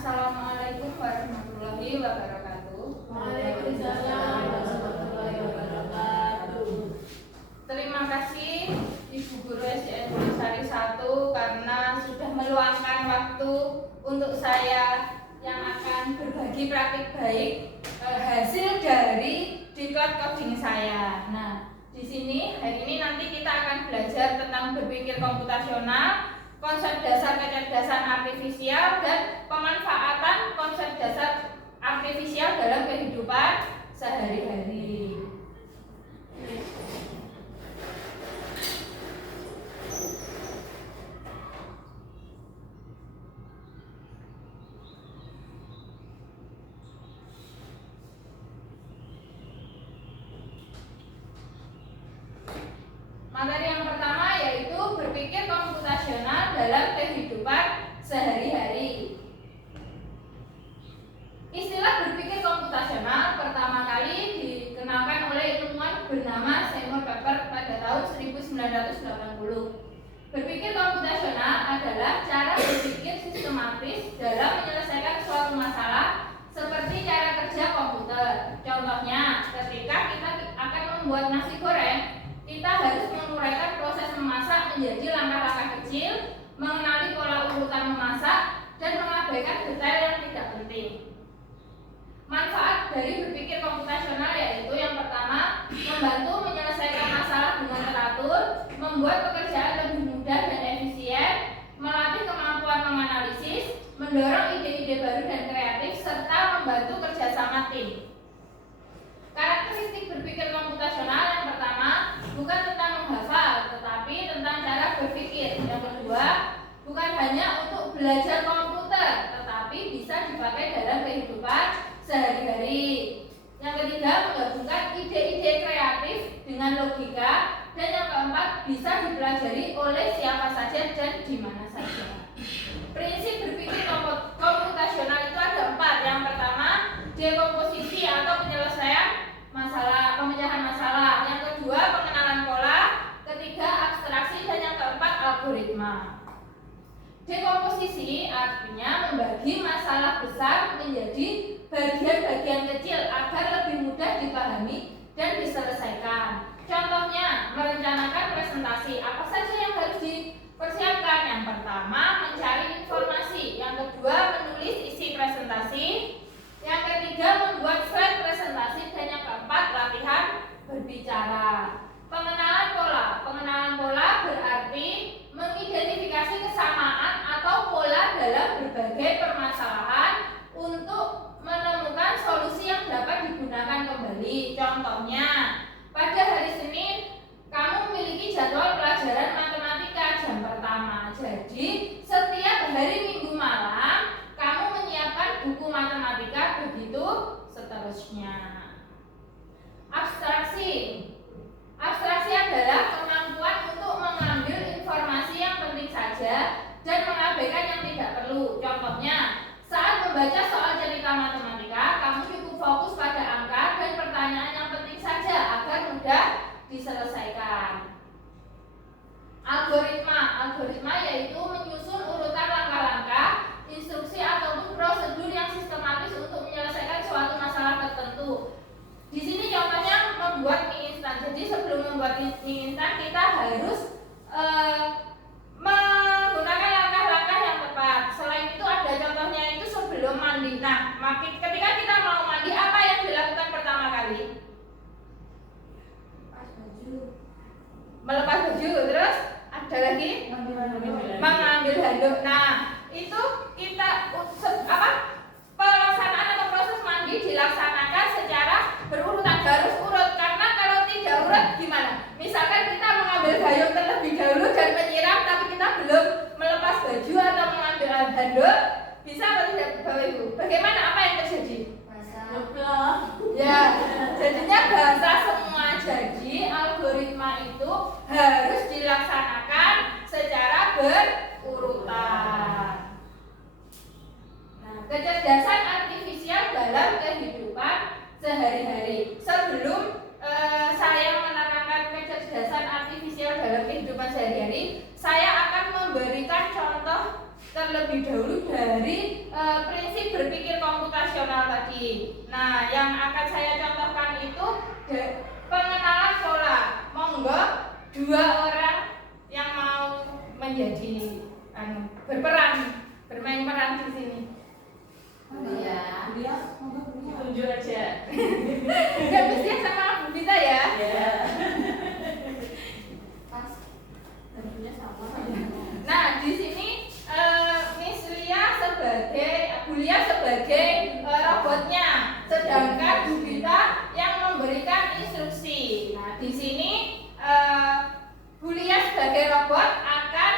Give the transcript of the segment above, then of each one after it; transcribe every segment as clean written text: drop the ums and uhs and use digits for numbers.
Assalamualaikum warahmatullahi wabarakatuh. Waalaikumsalam warahmatullahi wabarakatuh. Terima kasih Ibu Guru SDN Bulusari 1 karena sudah meluangkan waktu untuk saya yang akan berbagi praktik baik hasil dari decode coding saya. Nah, di sini hari ini nanti kita akan belajar tentang berpikir komputasional, konsep dasar kecerdasan artifisial, dan pemanfaatan konsep dasar artifisial dalam kehidupan sehari-hari. Materi yang pertama yaitu berpikir komputasional dalam kehidupan sehari-hari. Istilah berpikir komputasional pertama kali dikenalkan oleh ilmuwan bernama Seymour Papert pada tahun 1980. Berpikir komputasional adalah cara berpikir sistematis dalam menyelesaikan suatu masalah seperti cara kerja komputer. Contohnya, ketika kita akan membuat nasi goreng, kita harus menguraikan proses memasak menjadi langkah-langkah kecil, mengenali pola urutan memasak, dan mengabaikan detail yang tidak penting. Manfaat dari berpikir komputasional yaitu yang pertama, membantu menyelesaikan masalah dengan teratur, membuat pekerjaan lebih mudah dan efisien, melatih kemampuan menganalisis, mendorong ide-ide baru dan kreatif, serta membantu kerjasama tim. Karakteristik berpikir komputasional yang pertama, bukan tentang menghafal, tetapi tentang cara berpikir. Yang kedua, bukan hanya untuk belajar komputer, tetapi bisa dipakai dalam kehidupan sehari-hari. Yang ketiga, menggabungkan ide-ide kreatif dengan logika. Dan yang keempat, bisa dipelajari oleh siapa saja dan di mana saja. Prinsip berpikir komputasional itu ada 4. Yang pertama, dekomposisi atau penyelesaian masalah, pemecahan masalah. Yang kedua, pengenalan pola. Ketiga, abstraksi. Dan yang keempat, algoritma. Dekomposisi artinya membagi masalah besar menjadi bagian-bagian kecil agar lebih mudah dipahami dan diselesaikan. Contohnya, merencanakan presentasi. Apa saja yang harus dipersiapkan? Yang pertama, mencari informasi. Yang kedua, menulis isi presentasi. Yang ketiga, membuat slide presentasi. Dan yang keempat, latihan berbicara. Pengenalan pola. Pengenalan pola berarti mengidentifikasi kesamaan atau pola dalam berbagai permasalahan untuk menemukan solusi yang dapat digunakan kembali. Contohnya, pada hari Senin kamu memiliki jadwal pelajaran matematika jam pertama. Jadi, setiap hari Minggu malam kamu menyiapkan buku matematika, begitu seterusnya. Abstraksi. Abstraksi adalah kemampuan untuk mengambil informasi yang penting saja dan mengabaikan yang tidak perlu. Contohnya, saat membaca soal cerita matematika, kamu cukup fokus pada angka dan pertanyaan yang penting saja agar mudah diselesaikan. Algoritma. Algoritma yaitu menyusun urutan langkah-langkah, instruksi ataupun prosedur yang sistematis untuk menyelesaikan suatu masalah tertentu. Di sini contohnya membuat mie instan. Jadi sebelum membuat mie instan kita harus menggunakan langkah-langkah yang tepat. Selain itu ada contohnya itu sebelum mandi. Nah, ketika kita mau mandi, apa yang dilakukan pertama kali? Melepas baju. Terus ada lagi mengambil handuk. Nah, itu kita pelaksanaan atau proses mandi dilaksanakan secara berurutan, harus urut, karena kalau tidak urut gimana? Misalkan kita mengambil gayung terlebih dahulu dan menyiram, tapi kita belum melepas baju atau mengambil handuk, bisa atau tidak Bapak Ibu? Bagaimana? Apa yang terjadi? Basah. Ya, jadinya basah semua. Jadi algoritma itu harus dilaksanakan secara berurutan. Nah, kecerdasan artifisial dalam kehidupan sehari-hari. Sebelum saya menerangkan kecerdasan artifisial dalam kehidupan sehari-hari, saya akan memberikan contoh terlebih dahulu dari prinsip berpikir komputasional tadi. Nah, yang akan saya contohkan itu pengenalan pola. Monggo dua orang yang mau menjadi bermain peran di sini. Dia tunjuk aja. Gak mesti sama Bu Vita ya. Pas. Tentunya sama. Nah, di sini Miss Lia Bu Lia sebagai robotnya, sedangkan Bu Vita yang memberikan instruksi. Nah, di sini Bu Lia sebagai robot akan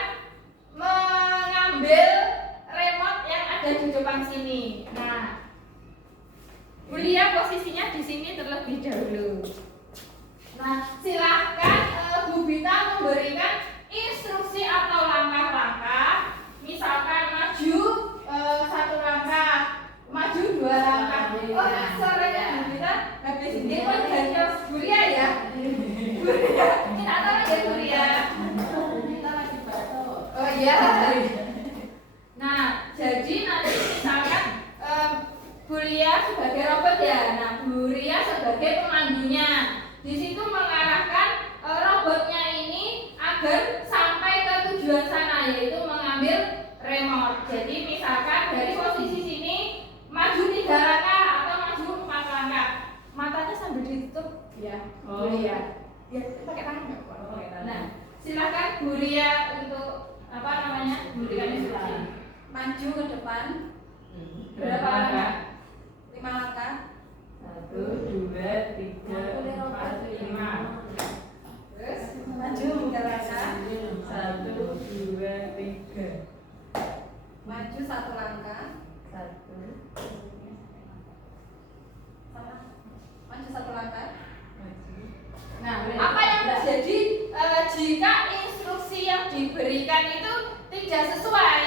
mengambil remote yang ada di depan sini. Nah, Bu Lia posisinya di sini terlebih dahulu. Nah, silahkan Bu Vita memberikan instruksi atau langkah-langkah. Misalkan maju 1 langkah, maju 2 langkah. Oh, suaranya Bu Vita habis ini ganjel Bu Lia ya. Bu Lia, ini antara ya Bu Lia. Kita lagi batuk. Oh iya. Nah, jadi nanti misalkan Bu Lia sebagai robot ya. Nah, Bu Lia sebagai pemandunya. Di situ mengarahkan robotnya ini agar sampai ke tujuan sana, yaitu mengambil remote. Jadi misalkan dari posisi sini maju 3 langkah atau maju 4 langkah. Matanya sambil ditutup ya, Bu Lia. Ya, pakai tangan nggak? Nah, silakan Bu Lia untuk memberikan instruksi. Maju ke depan. Berapa langkah? 5 langkah. 1, 2, 3, 4, 5. Terus Maju 3 langkah. 1, 2, 3. Maju 1 langkah. 1. Sama. Maju 1 langkah. nah, apa yang terjadi jika instruksi yang diberikan itu tidak sesuai?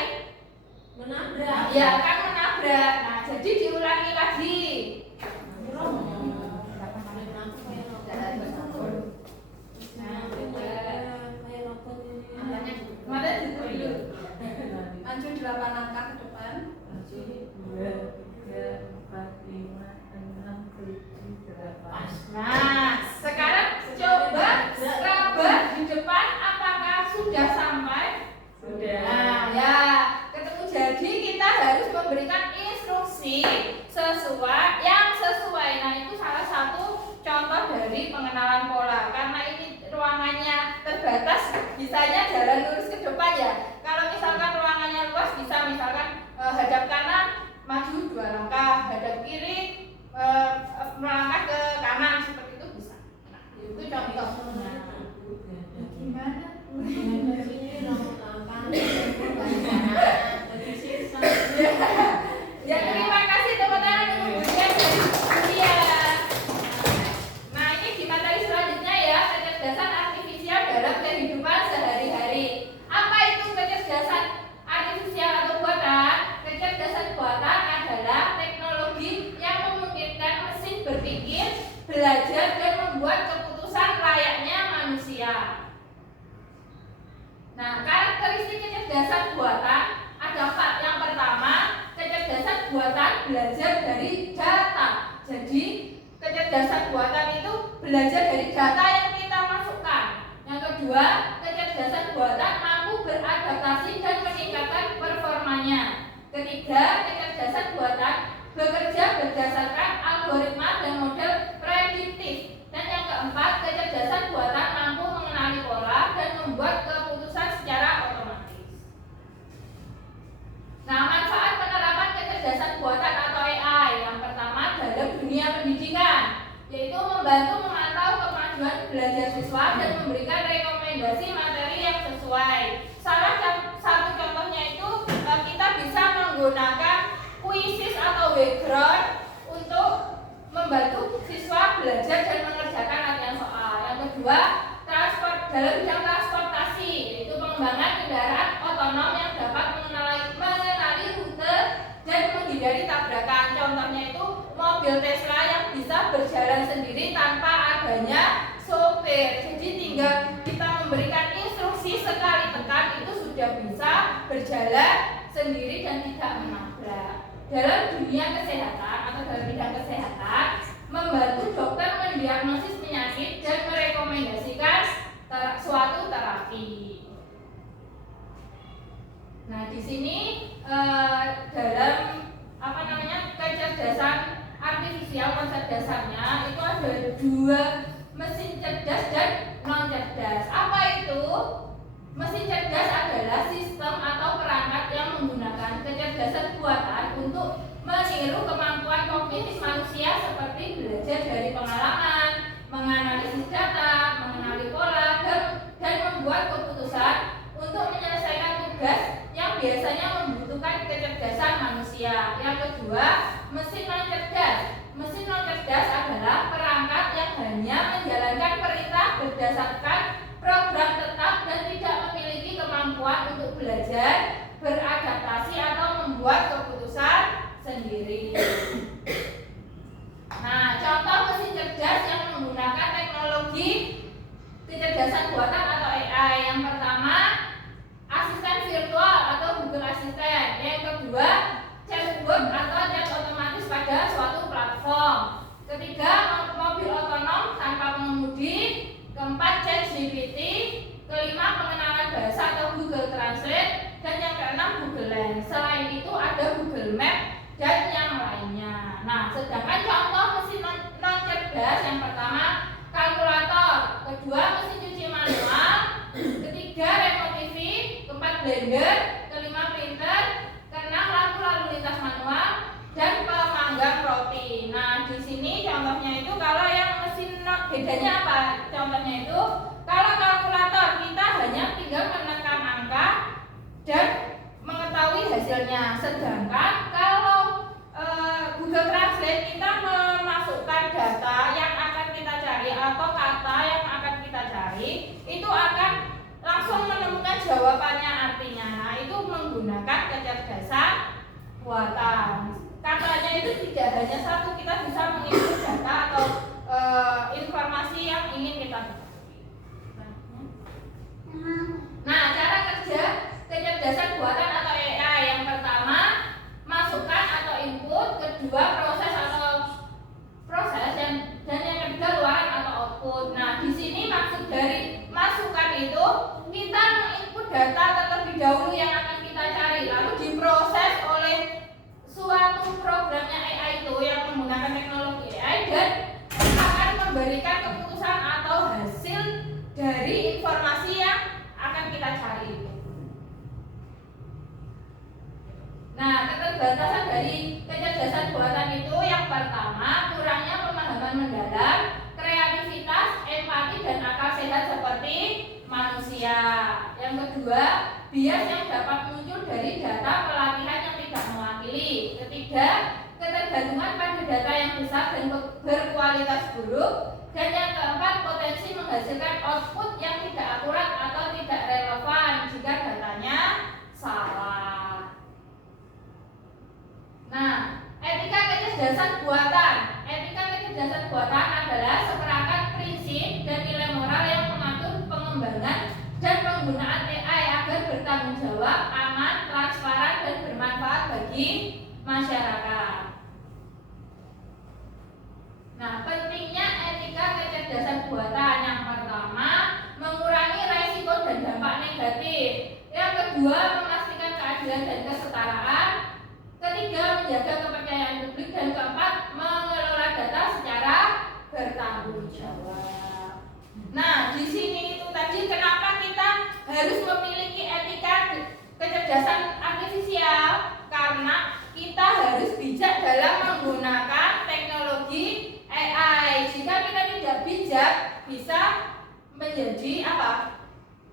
Menabrak. Ya, akan menabrak. Nah, jadi diulangi lagi. Mata ditutup dulu. Maju 8 langkah ke depan. 1, 2, 3, 4, 5, 6, 7, 8. Nah, sekarang coba raba di depan apakah sudah sampai? Sudah. Nah, ya, ketemu. Jadi kita harus memberikan instruksi yang sesuai. Nah, itu salah satu contoh dari pengenalan pola. Karena ini ruangannya terbatas, bisanya jalan lurus ke depan ya. Kalau misalkan ruangannya luas, bisa misalkan hadap kanan maju 2 langkah, hadap kiri melangkah ke kanan, seperti itu bisa. Nah, itu contoh. Gimana? Ya, terima kasih tepuk tangan untuk Bu Lia dari Bulia. Nah, ini di materi selanjutnya ya, kecerdasan artifisial dalam kehidupan sehari-hari. Apa itu kecerdasan artifisial atau buatan? Kecerdasan buatan adalah teknologi yang memungkinkan mesin berpikir, belajar, dan membuat keputusan layaknya manusia. Nah, karakteristik kecerdasan buatan ada 4. Yang pertama, kecerdasan buatan belajar dari data. Jadi, kecerdasan buatan itu belajar dari data yang kita masukkan. Yang kedua, kecerdasan buatan mampu beradaptasi dan meningkatkan performanya. Ketiga, kecerdasan buatan bekerja berdasarkan algoritma dan model prediktif. Dan yang keempat, kecerdasan buatan mampu mengenali pola dan membuat keputusan secara otomatis. Nah, manfaat penerapan kecerdasan buatan atau AI yang pertama dalam dunia pendidikan, yaitu membantu memantau kemajuan belajar siswa dan memberikan rekomendasi materi yang sesuai. Salah satu contohnya itu kita bisa menggunakan kuisis atau background untuk membantu siswa belajar dan mengerjakan latihan soal. Yang kedua, dalam bidang transportasi, yaitu pengembangan kendaraan otonom yang dapat mengenali rute dan menghindari tabrakan. Contohnya itu mobil Tesla yang bisa berjalan sendiri tanpa adanya sopir. Jadi tinggal kita memberikan instruksi sekali tekan itu sudah bisa berjalan sendiri dan tidak menabrak. Dalam dunia kesehatan atau dalam bidang kesehatan, membantu dokter mendiagnosis penyakit dan merekomendasikan suatu terapi. Nah, di sini dalam kecerdasan artifisial, konsep dasarnya itu ada dua, mesin cerdas dan non cerdas. Apa itu? Mesin cerdas adalah sistem atau perangkat yang menggunakan kecerdasan buatan untuk meniru kemampuan kognitif manusia seperti belajar dari pengalaman, menganalisis data, mengenali pola, dan membuat keputusan untuk menyelesaikan tugas yang biasanya membutuhkan kecerdasan manusia. Yang kedua, mesin non cerdas. Mesin non cerdas adalah perangkat yang hanya menjalankan perintah berdasarkan program tetap dan tidak memiliki kemampuan untuk belajar, beradaptasi atau membuat keputusan sendiri. Nah, contoh mesin cerdas yang menggunakan teknologi kecerdasan buatan atau AI. Yang pertama, asisten virtual atau Google Assistant. Yang kedua, chatbot atau chat otomatis pada suatu platform. Ketiga, mobil otonom tanpa pengemudi. Keempat, ChatGPT. Kelima, pengenalan bahasa atau Google Translate. Dan yang keenam, Google Lens. Selain itu ada Google Map dan yang lainnya. Nah, sedangkan contoh mesin non cerdas, yang pertama kalkulator, kedua mesin cuci manual, ketiga remote TV, keempat blender, kelima printer, keenam lampu lalu lintas manual, dan pemanggang roti. Nah, di sini contohnya itu kalau yang mesin bedanya apa? Contohnya itu kalau kalkulator kita hanya tinggal menekan angka dan mengetahui hasilnya. Sedangkan kalau Google Translate kita memasukkan data yang akan kita cari atau kata yang akan kita cari, itu akan langsung menemukan jawabannya artinya. Nah, itu menggunakan kecerdasan buatan. Katanya itu tidak hanya satu, kita bisa menginput data atau informasi yang ingin kita ketahui. Nah, cara kerja kecerdasan buatan atau AI, yang pertama masukan atau input, kedua proses dan yang ketiga luaran atau output. Nah, di sini maksud dari masukan itu kita menginput data terlebih dahulu yang akan kita cari, lalu diproses oleh suatu programnya AI itu yang menggunakan teknologi AI dan akan memberikan keputusan atau hasil dari informasi yang akan kita cari. Nah, keterbatasan dari kecerdasan buatan itu yang pertama, kurangnya pemahaman mendalam, kreativitas, empati, dan akal sehat seperti manusia. Yang kedua, bias yang dapat muncul dari data pelatihan yang tidak mewakili. Ketiga, ketergantungan pada data yang besar dan berkualitas buruk. Dan yang keempat, potensi menghasilkan output yang tidak akurat atau tidak relevan jika datanya salah. Nah, etika kecerdasan buatan. Etika kecerdasan buatan adalah seperangkat prinsip dan nilai moral yang mengatur pengembangan dan penggunaan AI agar bertanggung jawab, aman, transparan, dan bermanfaat bagi masyarakat. Nah, pentingnya etika kecerdasan buatan. Yang pertama, mengurangi resiko dan dampak negatif. Yang kedua, memastikan keadilan dan kesetaraan. Ketiga, menjaga kepercayaan publik. Dan keempat, mengelola data secara bertanggung jawab. Nah, di sini itu tadi kenapa kita harus memiliki etika kecerdasan artifisial, karena kita harus bijak dalam menggunakan teknologi AI. Jika kita tidak bijak, bisa menjadi apa?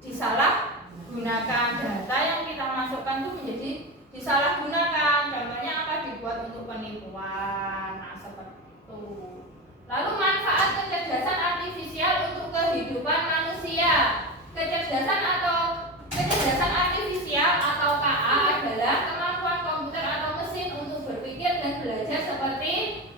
Disalahgunakan. Data yang kita masukkan itu menjadi disalahgunakan. Contohnya apa? Dibuat untuk penipuan. Nah, seperti itu. Lalu manfaat kecerdasan artifisial untuk kehidupan manusia. Kecerdasan artifisial atau KA adalah kemampuan komputer atau mesin untuk berpikir dan belajar seperti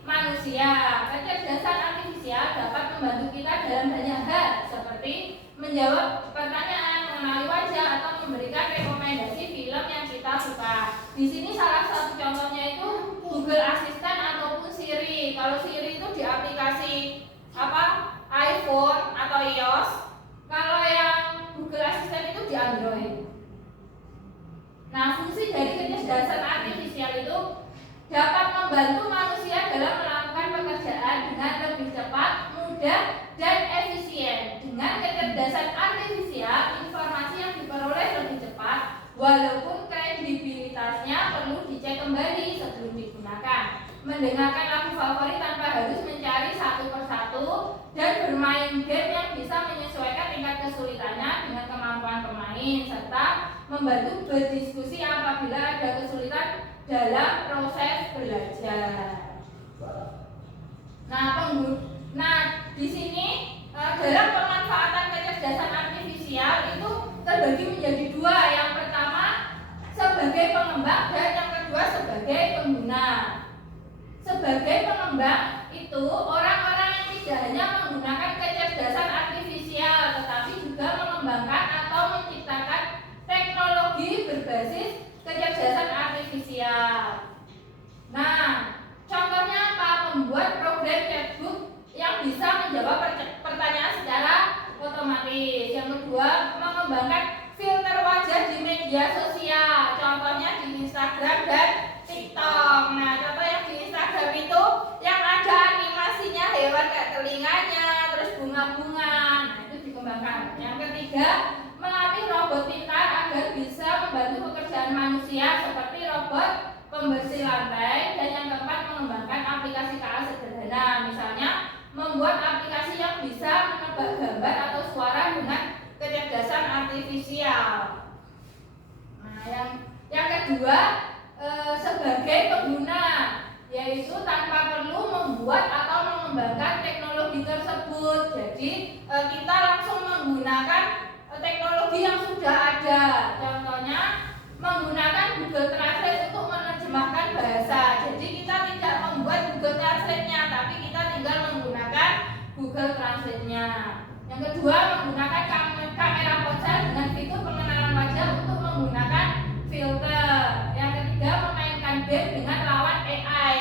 manusia. Kecerdasan artifisial dapat membantu kita dalam banyak hal seperti menjawab pertanyaan, mengenali wajah, atau memberikan rekomendasi film yang kita suka. di sini salah satu contohnya itu Google Assistant ataupun Siri. Kalau Siri itu di aplikasi iPhone atau iOS. Kalau yang Google Assistant itu di Android. Nah, fungsi dari kecerdasan artifisial itu dapat membantu manusia dalam melakukan pekerjaan dengan lebih cepat, mudah, dan efisien. Dengan kecerdasan artifisial, informasi yang diperoleh lebih cepat, walaupun kredibilitasnya perlu dicek kembali sebelum digunakan. Mendengarkan lagu favorit tanpa harus mencari satu persatu, dan bermain game yang bisa menyesuaikan tingkat kesulitannya dengan kemampuan pemain, serta membantu berdiskusi apabila ada kesulitan dalam proses belajar. Nah, di sini dalam pemanfaatan kecerdasan artifisial itu terbagi menjadi dua. Yang pertama sebagai pengembang dan yang kedua sebagai pengguna. Sebagai pengembang itu orang-orang yang tidak hanya menggunakan kecerdasan artifisial tetapi juga mengembangkan atau menciptakan teknologi berbasis kecerdasan artifisial. Nah, contohnya apa? Membuat program chatbot yang bisa menjawab pertanyaan secara otomatis. Yang kedua, mengembangkan filter wajah di media sosial. Contohnya di Instagram dan TikTok. Nah, contoh yang di Instagram itu yang ada animasinya hewan kayak telinganya, terus bunga-bunga. Nah, itu dikembangkan. Yang ketiga, melatih robot pintar agar bisa membantu pekerjaan manusia seperti robot pembersih lantai. Dan yang keempat, mengembangkan aplikasi KA sederhana. Misalnya, membuat aplikasi yang bisa menebak gambar atau suara dengan kecerdasan artifisial. Nah, yang kedua sebagai pengguna, yaitu tanpa perlu membuat atau mengembangkan teknologi tersebut. Jadi kita langsung menggunakan teknologi yang sudah ada. Contohnya menggunakan Google Translate untuk menerjemahkan bahasa. Jadi kita tidak membuat Google Translate-nya, tapi kita tinggal menggunakan Google Translate-nya. Yang kedua, menggunakan kamera ponsel dengan fitur pengenalan wajah untuk menggunakan filter. Yang ketiga, memainkan game dengan lawan AI.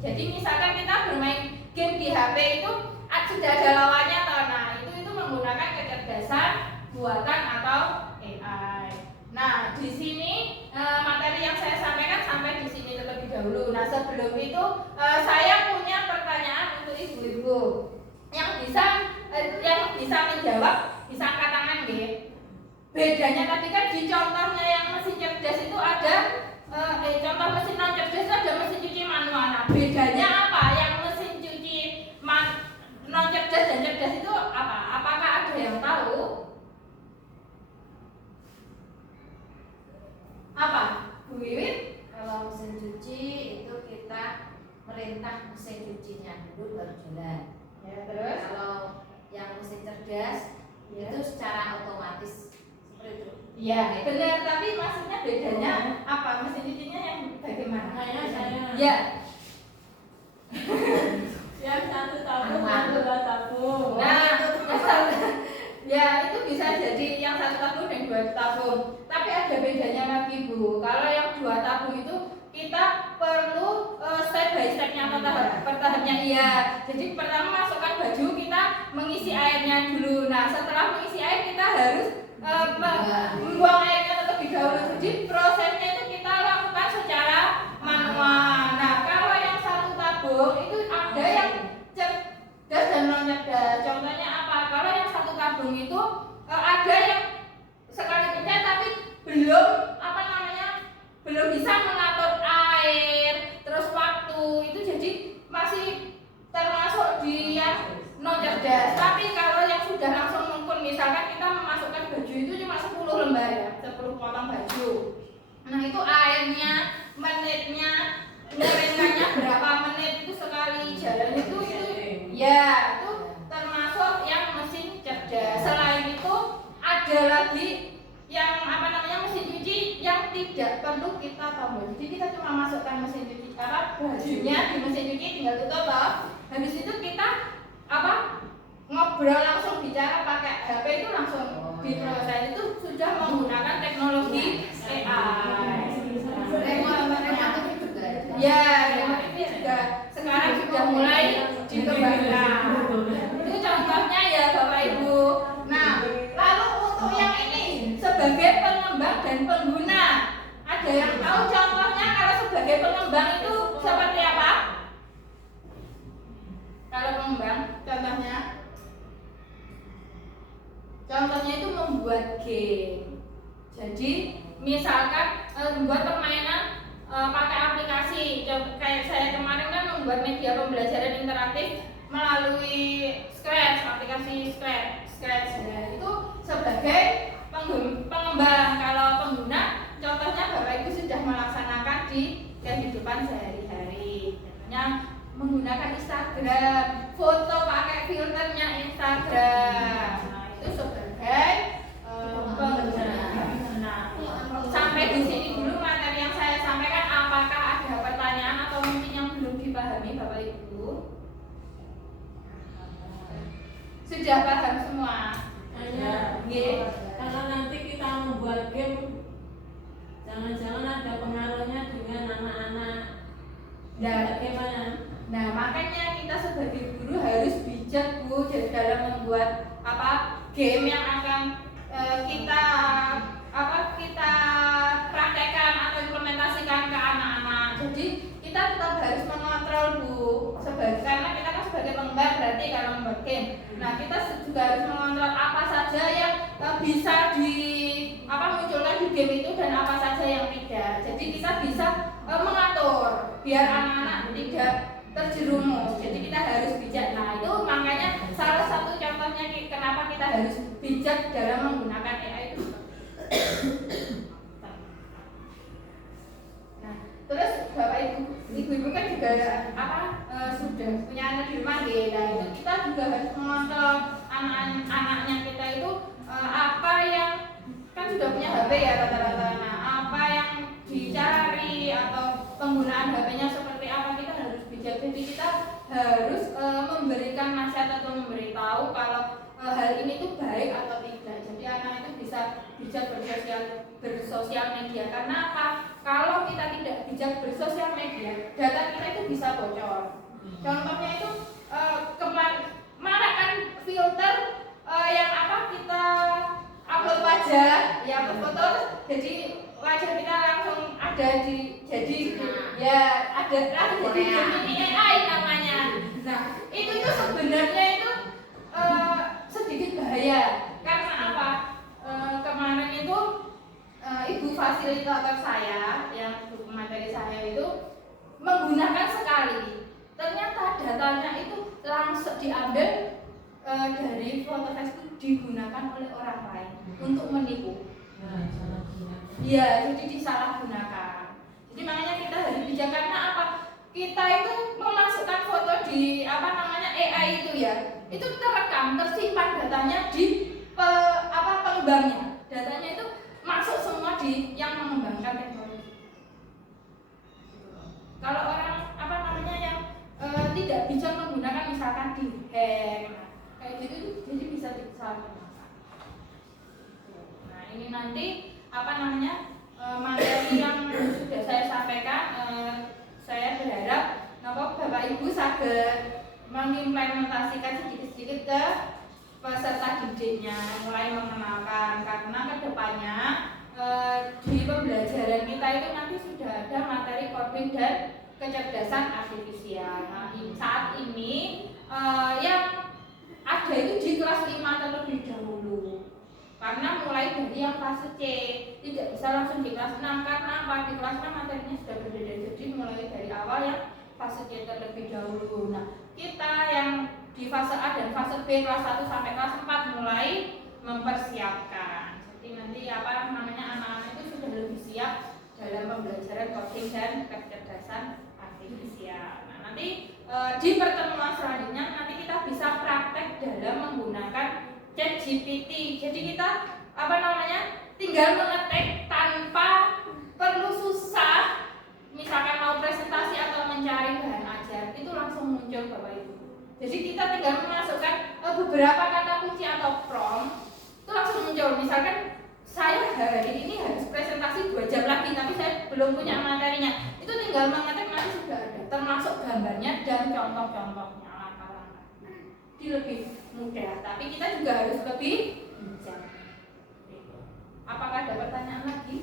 Jadi misalkan kita bermain game di HP itu sudah ada lawannya, nah itu menggunakan kecerdasan buatan atau AI. Nah, di sini materi yang saya sampaikan sampai di sini terlebih dahulu. Nah, sebelum itu saya punya pertanyaan untuk ibu-ibu yang bisa menjawab, bisa angkat tangan nggih. Bedanya tadi kan di contohnya yang mesin cerdas itu ada contoh mesin non cerdas itu ada mesin cuci manual. Nah, bedanya apa? Yang mesin cuci non cerdas dan cerdas itu apa? Apakah ada yang tahu? Apa? Bu Wiwit? Kalau mesin cuci itu kita merintah mesin cucinya dulu baru jalan. Ya, terus? Kalau yang mesin cerdas Ya. itu secara otomatis seperti itu. Iya, benar. Tapi maksudnya bedanya apa? Mesin cucinya yang bagaimana? Saya. Ya. Yang satu tabung, yang dua tabung. Nah, ya itu bisa jadi yang satu tabung dan dua tabung. Tapi ada bedanya lagi Bu. Kalau yang dua tabung itu kita perlu step by stepnya atau tahap-tahapnya. Iya. Jadi pertama masukkan baju, kita mengisi airnya dulu. Nah, setelah mengisi air kita harus membuang airnya terlebih dahulu. Jadi prosesnya itu kita lakukan secara manual. Nah, kalau yang satu tabung itu ada yang cerdas dan non cerdas. Contohnya apa? Kalau yang satu tabung itu ada yang sekali pencet tapi belum bisa mengatur air, terus waktu itu, jadi masih termasuk di yang non cerdas. Tapi kalau yang sudah langsung mengkun, misalkan kita memasukkan baju itu cuma 10 lembar ya, 10 potong baju. Nah, itu airnya, menitnya, ngeringkannya berapa menit itu sekali jalan itu ya itu termasuk yang mesin cerdas. Selain itu ada lagi yang mesin cuci yang tidak perlu kita tombol. Jadi kita cuma masukkan mesin cuci bajunya di mesin cuci, tinggal tutup toh. Habis itu kita ngobrol langsung, bicara pakai HP itu langsung diproses. Itu sudah menggunakan teknologi AI. Ya, ini juga sekarang sudah mulai dikembangkan. Itu contohnya ya Bapak Ibu. Nah, lalu untuk yang ini sebagai pengembang dan pengguna, ada yang tahu contohnya kalau sebagai pengembang itu seperti apa? Kalau pengembang, contohnya itu membuat game. Jadi misalkan membuat permainan pakai aplikasi. Kayak saya kemarin kan membuat media pembelajaran interaktif melalui Scratch, aplikasi Scratch. Ya, itu sebagai pengembang. Kalau pengguna, contohnya Bapak Ibu sudah melaksanakan di kehidupan sehari-hari. Contohnya menggunakan Instagram, foto pakai filternya Instagram. Nah, itu sebagai pengguna. Sampai di sini dulu materi yang saya sampaikan. Apakah ada pertanyaan atau mungkin yang belum dipahami Bapak Ibu? Sudah paham semua? Hanya karena nanti kita membuat game, jangan-jangan ada pengaruhnya dengan anak-anak. Nah, bagaimana? Nah, makanya kita sebagai guru harus bijak Bu, jadi dalam membuat game yang akan kita praktekkan atau implementasikan ke anak-anak. Jadi kita tetap harus mengontrol Bu, karena kita kan sebagai pengembang berarti kalau membuat game. Nah, kita juga harus mengontrol apa saja yang bisa munculkan di game itu dan apa saja yang tidak. Jadi kita bisa mengatur biar anak-anak tidak terjerumus. Jadi kita harus bijak. Nah, itu makanya salah satu contohnya kenapa kita harus bijak dalam menggunakan AI itu. Nah, terus Bapak Ibu kan juga sudah punya anak di rumah ya. Nah, itu kita juga harus mengontrol anak-anaknya kita itu apa yang kan sudah punya HP ya rata-rata. Nah, apa yang dicari atau penggunaan HP-nya seperti apa, kita harus bijak. Jadi kita harus memberikan nasihat atau memberitahu kalau hal ini tuh baik atau tidak. Jadi anak itu bisa bijak bersosial media. Karena apa? Kalau kita tidak bijak bersosial media, data kita itu bisa bocor. Contohnya itu malah kan filter yang kita upload wajah, ya upload foto, jadi wajah kita langsung ada jadi Gemini AI namanya. Nah, itu sebenarnya itu sedikit bahaya. Karena apa? Kemarin itu ibu fasilitator saya, yang ibu materi saya itu menggunakan sekali. Ternyata datanya itu langsung diambil dari foto Facebook, digunakan oleh orang lain untuk menipu. Ya, jadi disalahgunakan. Jadi makanya kita harus bijak. Karena apa? Kita itu memasukkan foto di AI itu ya, itu terekam, tersimpan datanya di pengembangnya. Datanya itu masuk semua di yang mengembangkan teknologi. Kalau orang yang tidak bijak menggunakan, misalkan di hack, kayak gitu, jadi bisa disalahgunakan. Nah, ini nanti materi yang sudah saya sampaikan, saya berharap Bapak Ibu saged mengimplementasikan sedikit-sedikit ke peserta didiknya, mulai mengenalkan. Karena kedepannya di pembelajaran kita itu nanti sudah ada materi coding dan kecerdasan artifisial. Nah, saat ini yang ada itu di kelas 5 terlebih dahulu. Karena mulai dari yang fase C, tidak bisa langsung di kelas 6. Karena apa? Di kelas 6 materinya sudah berbeda. Jadi mulai dari awal yang fase C terlebih dahulu. Nah, kita yang di fase A dan fase B kelas 1 sampai kelas 4 mulai mempersiapkan. Jadi nanti anak-anak itu sudah lebih siap dalam pembelajaran coding dan kecerdasan artifisial. Nah, nanti di pertemuan selanjutnya nanti kita bisa praktek dalam menggunakan ChatGPT. Jadi kita tinggal mengetik tanpa perlu susah. Misalkan mau presentasi atau mencari bahan ajar, itu langsung muncul Bapak Ibu. Jadi kita tinggal memasukkan beberapa kata kunci atau prompt, itu langsung muncul. Misalkan saya hari ini harus presentasi 2 jam lagi, tapi saya belum punya materinya. Itu tinggal mengetik pasti sudah ada, termasuk gambarnya dan contoh-contohnya langkah-langkah. Jadi lebih mudah, tapi kita juga harus lebih bijak. Apakah ada pertanyaan lagi?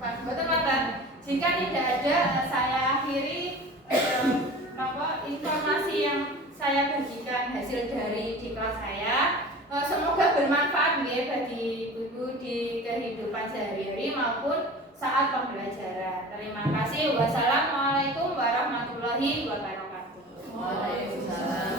Pas, betul. Jika tidak ada, saya akhiri informasi yang saya bagikan hasil dari di kelas saya. Semoga bermanfaat ya bagi ibu di kehidupan sehari-hari maupun saat pembelajaran. Terima kasih. Wassalamualaikum warahmatullahi wabarakatuh. Waalaikumsalam.